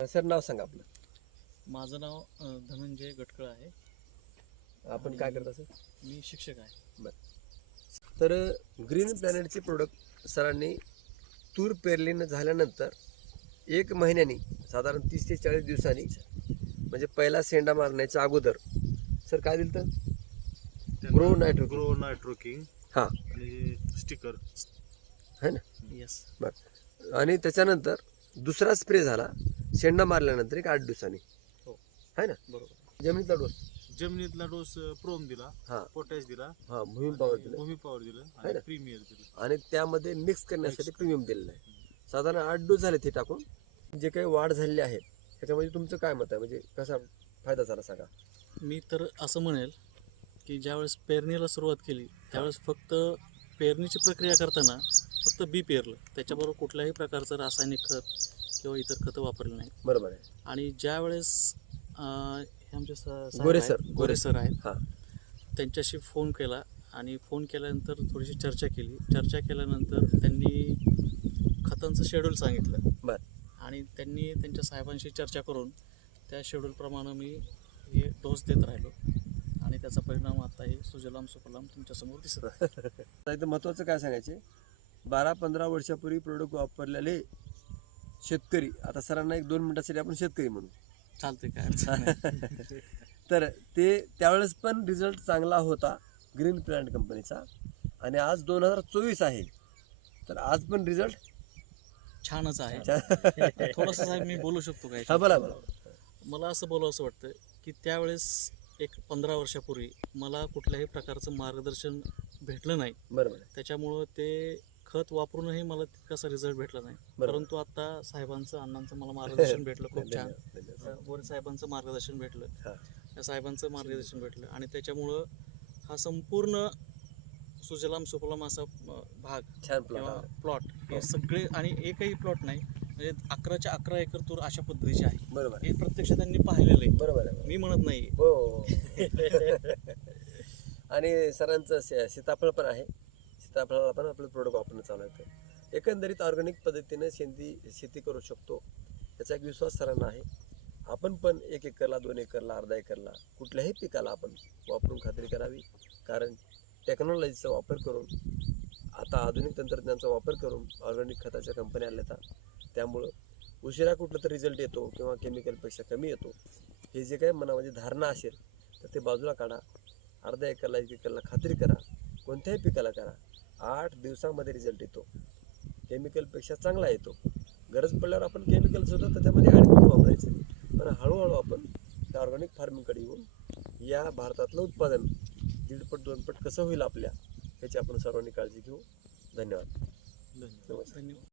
Sir नाव सांगा आपलं. माझं नाव धनंजय गटकळ आहे. आपण काय करता सर? मी शिक्षक आहे. तर ग्रीन प्लॅनेटचे प्रोडक्ट सरांनी तूर पेरलीनं झाल्यानंतर 1 महिन्यानी साधारण 30 ते 40 दिवसांनी म्हणजे पहिला शेंडा मारण्याच्या अगोदर सर काय दिलं तर ग्रो नायट्रो किंग हां आणि स्टिकर है ना. यस. बरं. आणि त्याच्यानंतर दुसरा स्प्रे झाला शेंडा मारल्यानंतर 8 दिवसांनी. हो. है ना. बरोबर. जमिनीतला डोस जमिनीतला डोस प्रोम दिला, हां पोटॅश दिला, हां भूमी पॉवर दिलं भूमी पॉवर दिलं है आणि ना. प्रीमियर दिलं. आणि त्यामध्ये मिक्स करण्यासाठी प्रीमियम दिलेलं आहे. साधारण 8 डोस झाले ते टाकून. जे काही वाढ झालेली आहे त्याच्यामध्ये तुमचं काय मत आहे, म्हणजे कसा फायदा झाला सांगा. मी तर असं म्हणेल की ज्यावेळेस पेरणीला सुरुवात केली त्यावेळेस फक्त पेरणीची प्रक्रिया करताना फक्त बी पेरलं, त्याच्याबरोबर कुठल्याही प्रकारचं रासायनिक खत किंवा इतर खतं वापरली नाही. बरोबर आहे. आणि ज्यावेळेस हे आमचे गोरे सर आहेत, हां त्यांच्याशी फोन केला आणि फोन केल्यानंतर थोडीशी चर्चा केल्यानंतर त्यांनी खतांचं शेड्यूल सांगितलं. बरं. आणि त्यांनी त्यांच्या साहेबांशी चर्चा करून त्या शेड्यूलप्रमाणे मी हे डोस देत राहिलो आणि त्याचा परिणाम आता हे सुजलाम सुफलाम तुमच्यासमोर दिसत आहे. इथं महत्त्वाचं काय सांगायचे, 12-15 वर्षापूर्वी प्रोडक्ट वापरलेले शेतकरी, आता सरांना 1-2 मिनिटासाठी आपण शेतकरी म्हणू. चालते काय अडचण नाही. तर ते त्यावेळेस पण रिझल्ट चांगला होता ग्रीन प्लॅनेट कंपनीचा. आणि आज 2024 आहे तर आज पण रिझल्ट छानच आहे. थोडंसं साहेब मी बोलू शकतो काय? हा बोला बोला. मला असं बोलावं असं वाटतं की त्यावेळेस 15 वर्षापूर्वी मला कुठल्याही प्रकारचं मार्गदर्शन भेटलं नाही. बरोबर आहे. त्याच्यामुळं ते खत वापरूनही मला तितकासा रिझल्ट भेटला नाही. परंतु आता साहेबांचं अण्णांचं मला मार्गदर्शन भेटलं खूप छान. गोरे साहेबांचं मार्गदर्शन भेटलं, त्या साहेबांचं मार्गदर्शन भेटलं आणि त्याच्यामुळं हा संपूर्ण सुजलाम सुफलाम असा भाग छान किंवा प्लॉट. प्लॉट हे सगळे, आणि एकही प्लॉट नाही म्हणजे 11च्या 11 एकर तूर अशा पद्धतीचे आहे. बरोबर हे प्रत्यक्ष त्यांनी पाहिलेलं आहे, बरोबर आहे. मी म्हणत नाही. हो. आणि सरांचं सीताफळ पण आहे. सीताफळाला पण आपलं प्रोडक्ट वापरणं चालू आहे. एकंदरीत ऑर्गॅनिक पद्धतीने शेती करू शकतो याचा एक विश्वास सरांना आहे. आपण पण 1 एकरला 2 एकरला अर्धा एकरला कुठल्याही पिकाला आपण वापरून खात्री करावी. कारण टेक्नॉलॉजीचा वापर करून, आता आधुनिक तंत्रज्ञानाचा वापर करून ऑर्गॅनिक खताच्या कंपन्या आल्या, त्यामुळं उशिरा कुठला तर रिझल्ट येतो किंवा केमिकलपेक्षा कमी येतो, हे जे काही मनामध्ये धारणा असेल तर ते बाजूला काढा. अर्धा एकरला 1 एकरला खात्री करा, कोणत्याही पिकाला करा. 8 दिवसामध्ये रिझल्ट येतो, केमिकलपेक्षा चांगला येतो. गरज पडल्यावर आपण केमिकलसुद्धा त्याच्यामध्ये ॲड करून वापरायचं. पण हळूहळू आपण त्या ऑर्गॅनिक फार्मिंगकडे येऊन या भारतातलं उत्पादन 1.5 पट 2 पट कसं होईल आपल्या, याची आपण सर्वांनी काळजी घेऊ. धन्यवाद. धन्यवाद.